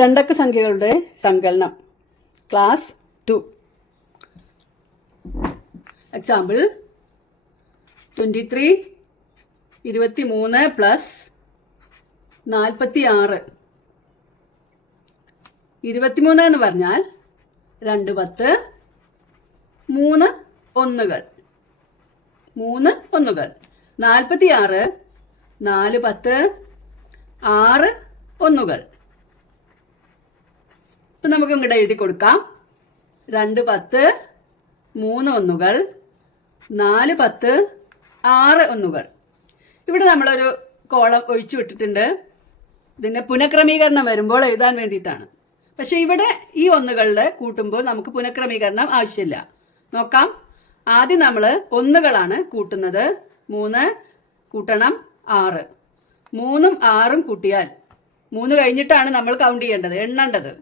രണ്ടക്ക സംഖ്യകളുടെ സങ്കലനം class 2. Example 23 23 plus 46. 23 എന്ന് പറഞ്ഞാൽ 2 10 3 ഒന്നുകൾ 3 ഒന്നുകൾ. 46 4 10 6 ഒന്നുകൾ. ഇപ്പം നമുക്ക് ഇങ്ങോട്ട് എഴുതി കൊടുക്കാം. 2 10 3 ഒന്നുകൾ 4 10 6 ഒന്നുകൾ. ഇവിടെ നമ്മളൊരു കോളം ഒഴിച്ചു വിട്ടിട്ടുണ്ട്. ഇതിൻ്റെ പുനഃക്രമീകരണം വരുമ്പോൾ എഴുതാൻ വേണ്ടിയിട്ടാണ്. പക്ഷെ ഇവിടെ ഈ ഒന്നുകളുടെ കൂട്ടുമ്പോൾ നമുക്ക് പുനഃക്രമീകരണം ആവശ്യമില്ല. നോക്കാം. ആദ്യം നമ്മൾ ഒന്നുകളാണ് കൂട്ടുന്നത്. 3 കൂട്ടണം 6. 3ഉം 6ഉം കൂട്ടിയാൽ 3 കഴിഞ്ഞിട്ടാണ് നമ്മൾ കൗണ്ട് ചെയ്യേണ്ടത്, എണ്ണേണ്ടത്.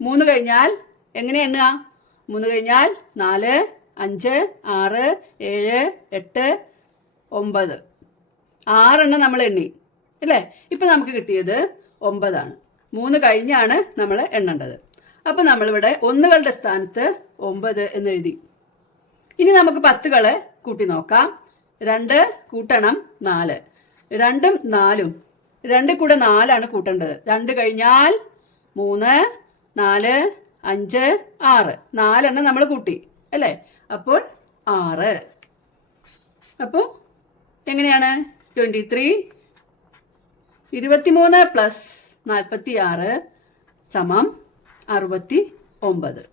3 കഴിഞ്ഞാൽ എങ്ങനെ എണ്ണുക? 3 കഴിഞ്ഞാൽ 4 5 6 7 8 9 6 എണ്ണം നമ്മൾ എണ്ണി അല്ലേ? ഇപ്പം നമുക്ക് കിട്ടിയത് 9 ആണ്. 3 കഴിഞ്ഞാണ് നമ്മൾ എണ്ണേണ്ടത്. അപ്പം നമ്മളിവിടെ ഒന്നുകളുടെ സ്ഥാനത്ത് 9 എന്ന് എഴുതി. ഇനി നമുക്ക് 10കളെ കൂട്ടി നോക്കാം. 2 കൂട്ടണം 4. 2ഉം 4ഉം 2 കൂടെ 4 ആണ് കൂട്ടേണ്ടത്. 2 കഴിഞ്ഞാൽ 3 4 5 6 4 എണ്ണം നമ്മൾ കൂട്ടി അല്ലേ? അപ്പോൾ 6. അപ്പോൾ എങ്ങനെയാണ്? 23 23 പ്ലസ് 46 സമം 69.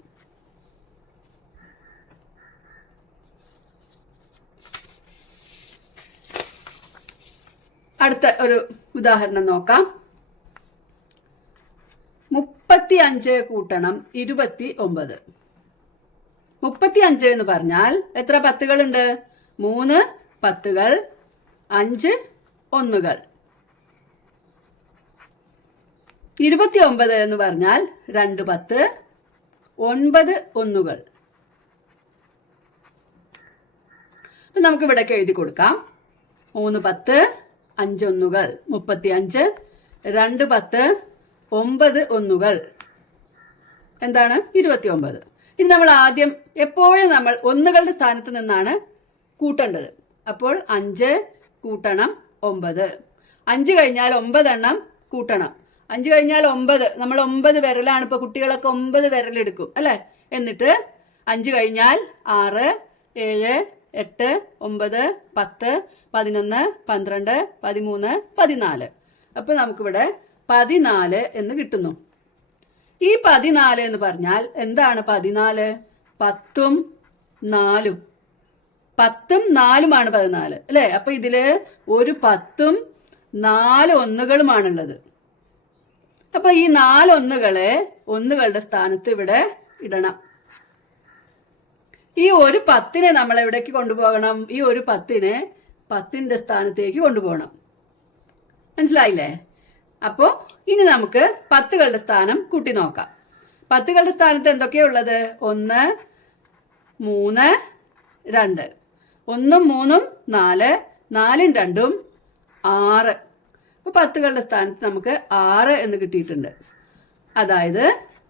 അടുത്ത ഒരു ഉദാഹരണം നോക്കാം. 35 കൂട്ടണം 29. 35 എന്ന് പറഞ്ഞാൽ എത്ര പത്തുകളുണ്ട്? 3 പത്തുകൾ 5 ഒന്നുകൾ. 29 എന്ന് പറഞ്ഞാൽ 2 10 9 ഒന്നുകൾ. നമുക്ക് ഇവിടെ എഴുതി കൊടുക്കാം. 3 10 5 ഒന്നുകൾ 35. 2 10 9 ഒന്നുകൾ എന്താണ്? 29. ഇനി നമ്മൾ ആദ്യം എപ്പോഴും നമ്മൾ ഒന്നുകളുടെ സ്ഥാനത്ത് നിന്നാണ് കൂട്ടേണ്ടത്. അപ്പോൾ 5 കൂട്ടണം 9. 5 കഴിഞ്ഞാൽ 9 എണ്ണം കൂട്ടണം. 5 കഴിഞ്ഞാൽ 9 നമ്മൾ 9 വിരലാണ്. ഇപ്പോൾ കുട്ടികളൊക്കെ 9 വിരലെടുക്കും അല്ലേ? എന്നിട്ട് 5 കഴിഞ്ഞാൽ 6 7 8 9 10 11 12 13 14. അപ്പോൾ നമുക്കിവിടെ 14 എന്ന് കിട്ടുന്നു. ഈ 14 എന്ന് പറഞ്ഞാൽ എന്താണ്? 14 10ഉം 4ഉം 10ഉം 4ഉമാണ് 14 അല്ലേ? അപ്പൊ ഇതില് ഒരു 10ഉം 4 ഒന്നുകളുമാണുള്ളത്. അപ്പൊ ഈ 4 ഒന്നുകളെ ഒന്നുകളുടെ സ്ഥാനത്ത് ഇവിടെ ഇടണം. ഈ ഒരു 10നെ നമ്മൾ എവിടേക്ക് കൊണ്ടുപോകണം? ഈ ഒരു 10നെ 10ന്റെ സ്ഥാനത്തേക്ക് കൊണ്ടുപോകണം. മനസ്സിലായില്ലേ? അപ്പോൾ ഇനി നമുക്ക് 10കളുടെ സ്ഥാനം കൂട്ടി നോക്കാം. 10കളുടെ സ്ഥാനത്ത് എന്തൊക്കെയാ ഉള്ളത്? 1 3 2. 1ഉം 3ഉം 4 4ഉം 2ഉം 6. അപ്പോൾ 10കളുടെ സ്ഥാനത്ത് നമുക്ക് 6 എന്ന് കിട്ടിയിട്ടുണ്ട്. അതായത്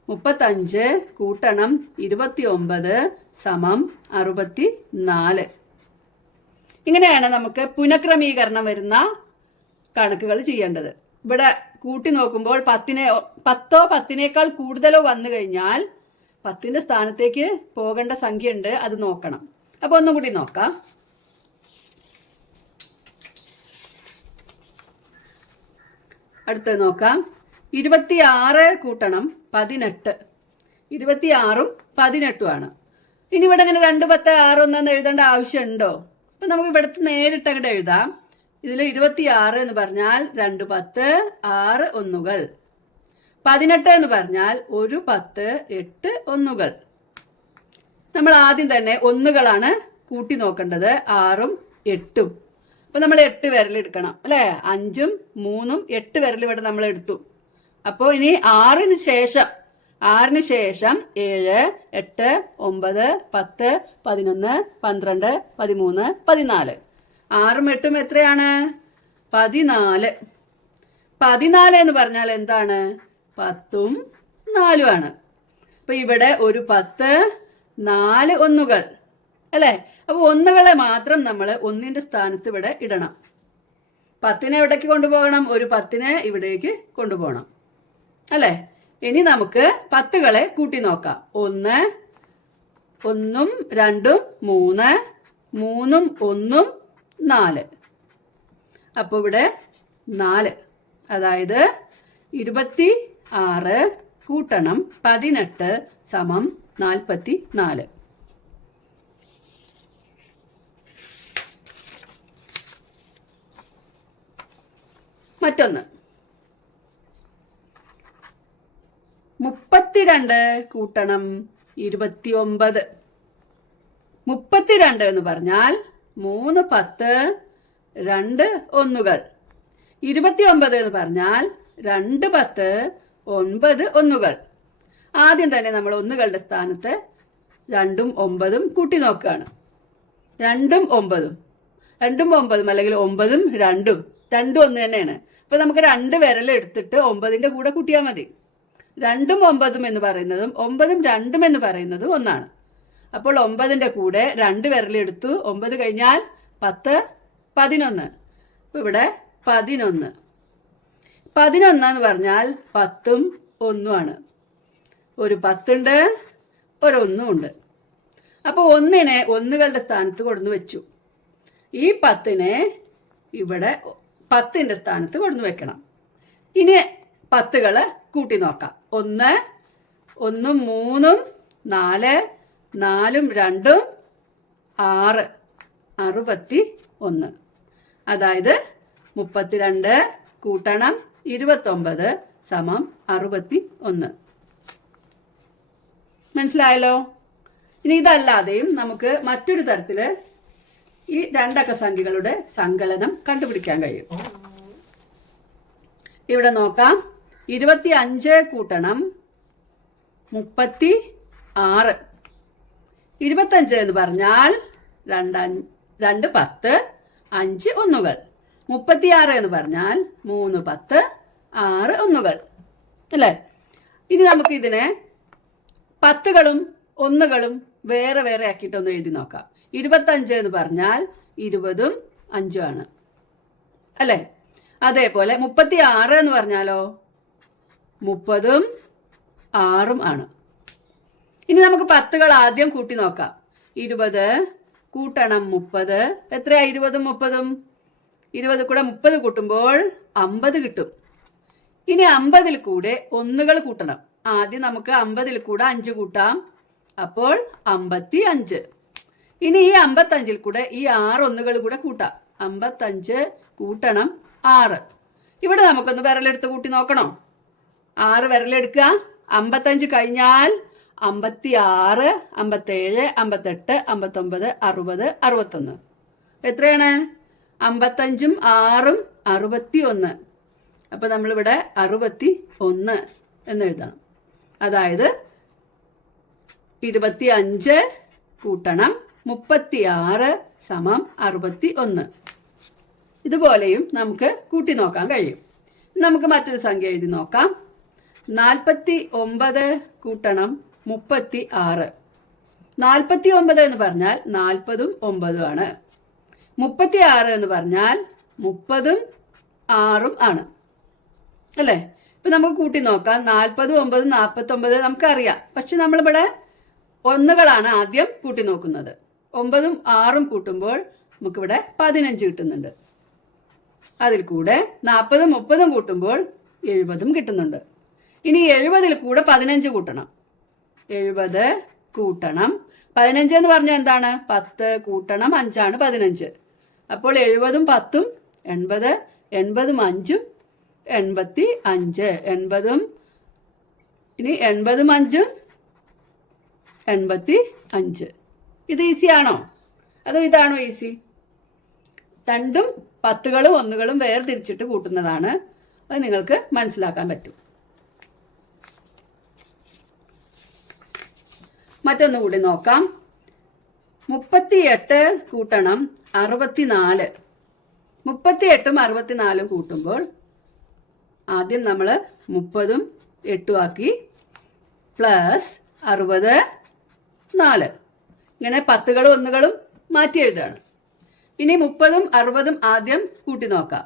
35 കൂട്ടണം 29 സമം 64. ഇങ്ങനെയാണ് നമുക്ക് പുനഃക്രമീകരണം വരുന്ന കണക്കുകൾ ചെയ്യേണ്ടത്. ഇവിടെ കൂട്ടി നോക്കുമ്പോൾ 10 10നേക്കാൾ കൂടുതലോ വന്നു കഴിഞ്ഞാൽ 10ന്റെ സ്ഥാനത്തേക്ക് പോകേണ്ട സംഖ്യ ഉണ്ട്, അത് നോക്കണം. അപ്പൊ ഒന്നും കൂടി നോക്കാം. അടുത്തത് നോക്കാം. 26 കൂട്ടണം 18. 26ഉം 18ഉം ആണ്. ഇനി ഇവിടെ ഇങ്ങനെ 2 10 6 1 എഴുതേണ്ട ആവശ്യമുണ്ടോ? അപ്പൊ നമുക്ക് ഇവിടുത്തെ നേരിട്ട് അങ്ങോട്ട് എഴുതാം. ഇതിൽ 26 എന്ന് പറഞ്ഞാൽ 2 10 6 ഒന്നുകൾ. 18 എന്ന് പറഞ്ഞാൽ ഒരു 10 8 ഒന്നുകൾ. നമ്മൾ ആദ്യം തന്നെ ഒന്നുകളാണ് കൂട്ടി നോക്കേണ്ടത്. 6ഉം 8ഉം. അപ്പൊ നമ്മൾ 8 വിരലെടുക്കണം അല്ലേ? 5ഉം 3ഉം 8 വിരൽ ഇവിടെ നമ്മൾ എടുത്തു. അപ്പോൾ ഇനി 6ന് ശേഷം 7 8 9 10 11 12 13 14. 6ഉം 8ഉം എത്രയാണ്? 14. 14 എന്ന് പറഞ്ഞാൽ എന്താണ്? 10ഉം 4 ആണ്. അപ്പോൾ ഇവിടെ ഒരു 10, 4 ഒന്നുകൾ അല്ലേ? അപ്പോൾ ഒന്നുകളെ മാത്രം നമ്മൾ ഒന്നിൻ്റെ സ്ഥാനത്ത് ഇവിടെ ഇടണം. 10നെ എവിടേക്ക് കൊണ്ടുപോകണം? ഒരു 10നെ ഇവിടേക്ക് കൊണ്ടുപോകണം അല്ലേ? ഇനി നമുക്ക് 10കളെ കൂട്ടി നോക്കാം. 1, 1ഉം 2ഉം 3, 3ഉം 1ഉം 4. അപ്പോൾ ഇവിടെ 4, അതായത് 26 കൂട്ടണം 18 സമം 44. മറ്റൊന്ന് 32 കൂട്ടണം 29. 32 എന്ന് പറഞ്ഞാൽ 3 10 2 ഒന്നുകൾ. 29 എന്ന് പറഞ്ഞാൽ 2 10 9 ഒന്നുകൾ. ആദ്യം തന്നെ നമ്മൾ ഒന്നുകളുടെ സ്ഥാനത്ത് 2ഉം 9ഉം കൂട്ടി നോക്കുകയാണ്. 2ഉം 9ഉം 2ഉം 9ഉം അല്ലെങ്കിൽ 9ഉം 2ഉം 2 ഒന്ന് തന്നെയാണ്. അപ്പോൾ നമുക്ക് 2 വിരൽ എടുത്തിട്ട് 9ന്റെ കൂടെ കൂട്ടിയാൽ മതി. 2ഉം 9ഉം എന്ന് പറയുന്നതും 9ഉം 2ഉം എന്ന് പറയുന്നതും ഒന്നാണ്. അപ്പോൾ 9ന്റെ കൂടെ 2 വിരലെടുത്തു. 9 കഴിഞ്ഞാൽ 10 11. അപ്പോൾ ഇവിടെ 11. 11 എന്ന് പറഞ്ഞാൽ 10ഉം 1ഉം ആണ്. ഒരു 10 ഉണ്ട്, ഒരു 1ഉം ഉണ്ട്. അപ്പോൾ 1നെ ഒന്നുകളുടെ സ്ഥാനത്ത് കൊണ്ടുവന്ന് വെച്ചു. ഈ 10നെ ഇവിടെ 10ന്റെ സ്ഥാനത്ത് കൊണ്ടുവന്ന് വെക്കണം. ഇനി 10കൾ കൂട്ടി നോക്കാം. 1, 1ഉം 3ഉം 4, 4ഉം 2ഉം 6, 61. അതായത് 32 കൂട്ടണം 29 സമം 61. മനസ്സിലായല്ലോ? ഇനി ഇതല്ലാതെയും നമുക്ക് മറ്റൊരു തരത്തിൽ ഈ രണ്ടക്ക സംഖ്യകളുടെ സങ്കലനം കണ്ടുപിടിക്കാൻ കഴിയും. ഇവിടെ നോക്കാം. 25 കൂട്ടണം 36. 25 എന്ന് പറഞ്ഞാൽ 2 10 5 ഒന്നുകൾ. 36 എന്ന് പറഞ്ഞാൽ 3 10 6 ഒന്നുകൾ അല്ലേ? ഇനി നമുക്ക് ഇതിനെ 10കളും 1കളും വേറെ വേറെ ആക്കിയിട്ടൊന്ന് എഴുതി നോക്കാം. 25 എന്ന് പറഞ്ഞാൽ 20ഉം 5ഉം ആണ് അല്ലേ? അതേപോലെ 36 എന്ന് പറഞ്ഞാലോ 30ഉം 6ഉം ആണ്. ഇനി നമുക്ക് 10കൾ ആദ്യം കൂട്ടി നോക്കാം. 20 കൂട്ടണം 30 എത്രയാ? 20ഉം 30ഉം. 20 കൂടെ 30 കൂട്ടുമ്പോൾ 50 കിട്ടും. ഇനി 50ൽ കൂടെ ഒന്നുകൾ കൂട്ടണം. ആദ്യം നമുക്ക് 50ൽ കൂടെ 5 കൂട്ടാം. അപ്പോൾ 55. ഇനി ഈ 55ൽ കൂടെ ഈ 6 ഒന്നുകൾ കൂടെ കൂട്ടാം. 55 കൂട്ടണം 6. ഇവിടെ നമുക്കൊന്ന് വിരലെടുത്ത് കൂട്ടി നോക്കണം. 6 വിരലെടുക്കുക. 55 കഴിഞ്ഞാൽ 56, 57, 58, 59, 60, 61. എത്രയാണ്? 55ഉം 6ഉം 61. അപ്പോൾ നമ്മളിവിടെ 61 എന്ന് എഴുതണം. അതായത് 25 കൂട്ടണം 36 സമം 61. ഇതുപോലെയും നമുക്ക് കൂട്ടി നോക്കാൻ കഴിയും. നമുക്ക് മറ്റൊരു സംഖ്യ എഴുതി നോക്കാം. 49 കൂട്ടണം 36. 49 എന്ന് പറഞ്ഞാൽ 40ഉം 9ഉം ആണ്. 36 എന്ന് പറഞ്ഞാൽ 30ഉം 6ഉം ആണ് അല്ലേ? ഇപ്പം നമുക്ക് കൂട്ടി നോക്കാം. 40, 9, 49 നമുക്കറിയാം. പക്ഷെ നമ്മളിവിടെ ഒന്നുകളാണ് ആദ്യം കൂട്ടി നോക്കുന്നത്. 9ഉം 6ഉം കൂട്ടുമ്പോൾ നമുക്കിവിടെ 15 കിട്ടുന്നുണ്ട്. അതിൽ കൂടെ 40ഉം 30ഉം കൂട്ടുമ്പോൾ 70ഉം കിട്ടുന്നുണ്ട്. ഇനി 70ൽ കൂടെ 15 കൂട്ടണം. 70 കൂട്ടണം 15 എന്ന് പറഞ്ഞാൽ എന്താണ്? 10 കൂട്ടണം 5 ആണ് 15. അപ്പോൾ 70ഉം 10ഉം 80, 80ഉം 5ഉം 85. 80ഉം ഇനി 80ഉം 5ഉം 85. ഇത് ഈസി ആണോ? അതോ ഇതാണോ ഈസി? രണ്ടും 10കളും 1കളും വേർതിരിച്ചിട്ട് കൂട്ടുന്നതാണ്. അത് നിങ്ങൾക്ക് മനസ്സിലാക്കാൻ പറ്റും. മറ്റൊന്നു കൂടി നോക്കാം. 38 കൂട്ടണം 64. 38ഉം 64ഉം കൂട്ടുമ്പോൾ ആദ്യം നമ്മൾ 30ഉം 8ഉം ആക്കി. പ്ലസ് 60 4. ഇങ്ങനെ 10കളും 1കളും മാറ്റി എഴുതുകയാണ്. ഇനി 30ഉം 60ഉം ആദ്യം കൂട്ടി നോക്കാം.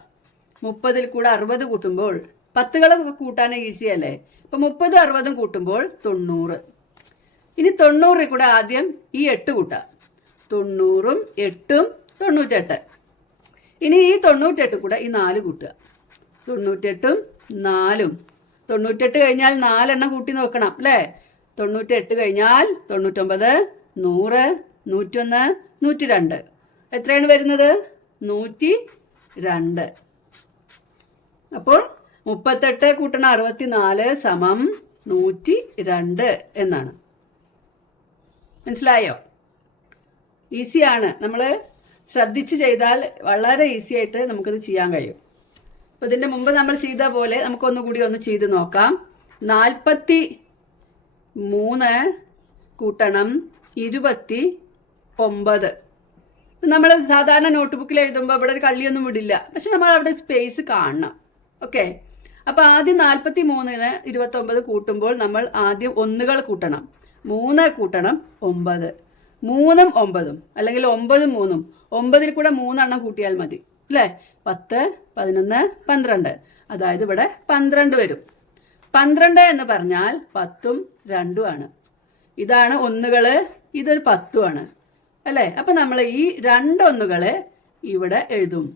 30ൽ കൂടെ 60 കൂട്ടുമ്പോൾ 10കൾ കൂട്ടാൻ ഈസി അല്ലേ? ഇപ്പം 30ഉം 60ഉം കൂട്ടുമ്പോൾ 90. ഇനി 90ൽ കൂടെ ആദ്യം ഈ 8 കൂട്ടാം. 90ഉം 8ഉം 98. ഇനി ഈ 98 കൂടെ ഈ 4 കൂട്ടുക. 98ഉം 4ഉം 98 കഴിഞ്ഞാൽ 4 എണ്ണം കൂട്ടി നോക്കണം അല്ലേ? 98 കഴിഞ്ഞാൽ 99, 100, 101, 102. എത്രയാണ് വരുന്നത്? 102. അപ്പോൾ 38 കൂട്ടണ 64 സമം 102 എന്നാണ്. മനസ്സിലായോ? ഈസിയാണ്. നമ്മൾ ശ്രദ്ധിച്ച് ചെയ്താൽ വളരെ ഈസി ആയിട്ട് നമുക്കത് ചെയ്യാൻ കഴിയും. അപ്പോൾ ഇതിൻ്റെ മുമ്പ് നമ്മൾ ചെയ്ത പോലെ നമുക്കൊന്നുകൂടി ഒന്ന് ചെയ്ത് നോക്കാം. 43 കൂട്ടണം 29. നമ്മൾ സാധാരണ നോട്ട് ബുക്കിൽ എഴുതുമ്പോൾ ഇവിടെ ഒരു കള്ളിയൊന്നും വിടില്ല. പക്ഷെ നമ്മൾ അവിടെ സ്പേസ് കാണണം. ഓക്കെ. അപ്പോൾ ആദ്യം 43ന് 29 കൂട്ടുമ്പോൾ നമ്മൾ ആദ്യം 1കൾ കൂട്ടണം. 3 കൂട്ടണം 9. 3ഉം 9ഉം അല്ലെങ്കിൽ 9ഉം 3ഉം 9ൽ കൂടെ 3 എണ്ണം കൂട്ടിയാൽ മതി അല്ലേ? 10, 11, 12. അതായത് ഇവിടെ 12 വരും. 12 എന്ന് പറഞ്ഞാൽ 10ഉം 2ഉം ആണ്. ഇതാണ് 1കൾ, ഇതൊരു 10ഉം ആണ് അല്ലേ? അപ്പം നമ്മൾ ഈ 2 1കളെ ഇവിടെ എഴുതും.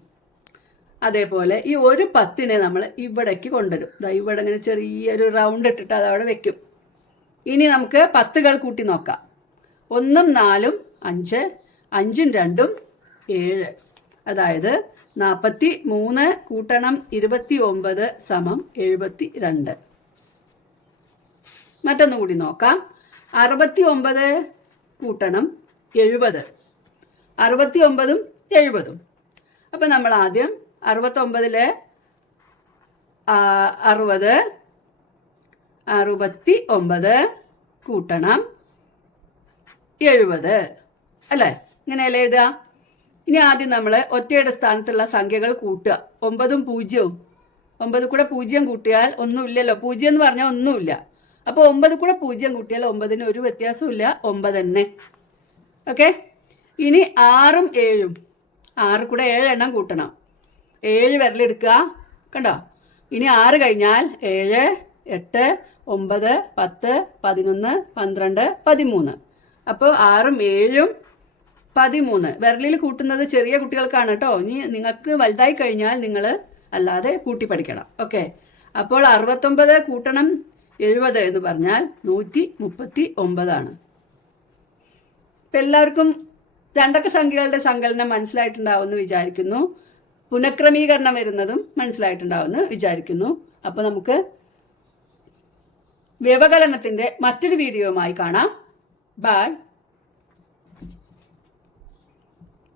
അതേപോലെ ഈ ഒരു 10നെ നമ്മൾ ഇവിടേക്ക് കൊണ്ടുവരും. ഇവിടെ ഇങ്ങനെ ചെറിയൊരു റൗണ്ട് ഇട്ടിട്ട് അതവിടെ വെക്കും. ഇനി നമുക്ക് 10കൾ കൂട്ടി നോക്കാം. 1ഉം 4ഉം 5, 5ഉം 2ഉം 7. അതായത് 43 കൂട്ടണം 29 സമം 72. മറ്റൊന്നു കൂടി നോക്കാം. 69 കൂട്ടണം 70. 69ഉം 70ഉം. അപ്പം നമ്മൾ ആദ്യം 69ലെ 60, 69 കൂട്ടണം 70 അല്ലേ? ഇങ്ങനെയല്ലേ എഴുതുക? ഇനി ആദ്യം നമ്മൾ ഒറ്റയുടെ സ്ഥാനത്തുള്ള സംഖ്യകൾ കൂട്ടുക. 9ഉം 0ഉം. 9 കൂടെ 0 കൂട്ടിയാൽ ഒന്നുമില്ലല്ലോ. 0 എന്ന് പറഞ്ഞാൽ ഒന്നുമില്ല. അപ്പോൾ 9 കൂടെ 0 കൂട്ടിയാൽ 9ന് ഒരു വ്യത്യാസവും ഇല്ല, 9 തന്നെ. ഓക്കെ. ഇനി 6ഉം 7ഉം. 6 കൂടെ 7 എണ്ണം കൂട്ടണം. 7 വിരലെടുക്കുക. കണ്ടോ? ഇനി 6 കഴിഞ്ഞാൽ 7, 8, 9, 10, 11, 12, 13. അപ്പോൾ 6ഉം 7ഉം 13. വിരലിൽ കൂട്ടുന്നത് ചെറിയ കുട്ടികൾക്കാണ് കേട്ടോ. ഇനി നിങ്ങൾക്ക് വലുതായി കഴിഞ്ഞാൽ നിങ്ങൾ അല്ലാതെ കൂട്ടി പഠിക്കണം. ഓക്കെ. അപ്പോൾ 69 കൂട്ടണം 70 എന്ന് പറഞ്ഞാൽ 139 ആണ്. ഇപ്പം എല്ലാവർക്കും രണ്ടക്ക സംഖ്യകളുടെ സങ്കലനം മനസ്സിലായിട്ടുണ്ടാവുമെന്ന് വിചാരിക്കുന്നു. പുനഃക്രമീകരണം വരുന്നതും മനസ്സിലായിട്ടുണ്ടാവുമെന്ന് വിചാരിക്കുന്നു. അപ്പോൾ നമുക്ക് വ്യവകലനത്തിൻ്റെ മറ്റൊരു വീഡിയോയുമായി കാണാം. ബൈ.